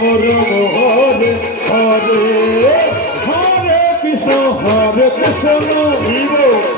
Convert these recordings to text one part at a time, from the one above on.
রাম হরে হরে হরে কৃষ্ণ হরে কৃষ্ণ।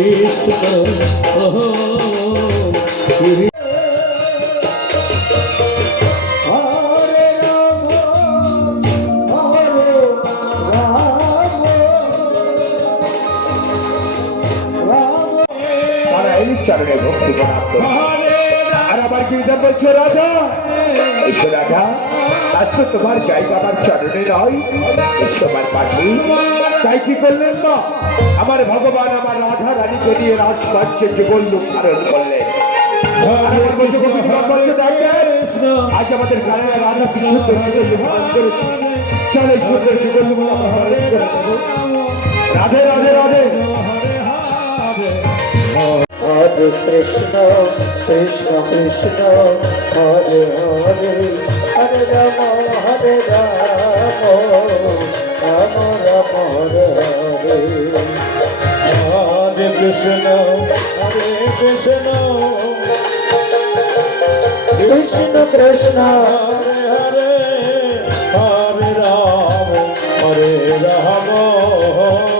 কৃষ্ণ এই চরণে ভক্তি করাতো আর কি বিধান বলছো রাজা এসো রাজা আজ তো তোমার জায়গা আমার চরণে নয় এসো আমার পাশে তাই কি করলেন না আমার ভগবান আমার রাধা রানীকে নিয়ে রাজবাজ্যে জীবন লোক ধারণ করলেন? আজ আমাদের গায়ে রাধা কি সুন্দর জীবন লোক ধারণ করেছে। চল সুন্দর জীবন। রাধে রাধে রাধে। হরে কৃষ্ণ কৃষ্ণ কৃষ্ণ। হরে হরে। হরে রাম হরে রাম। কৃষ্ণ হরে রাম হরে রাম।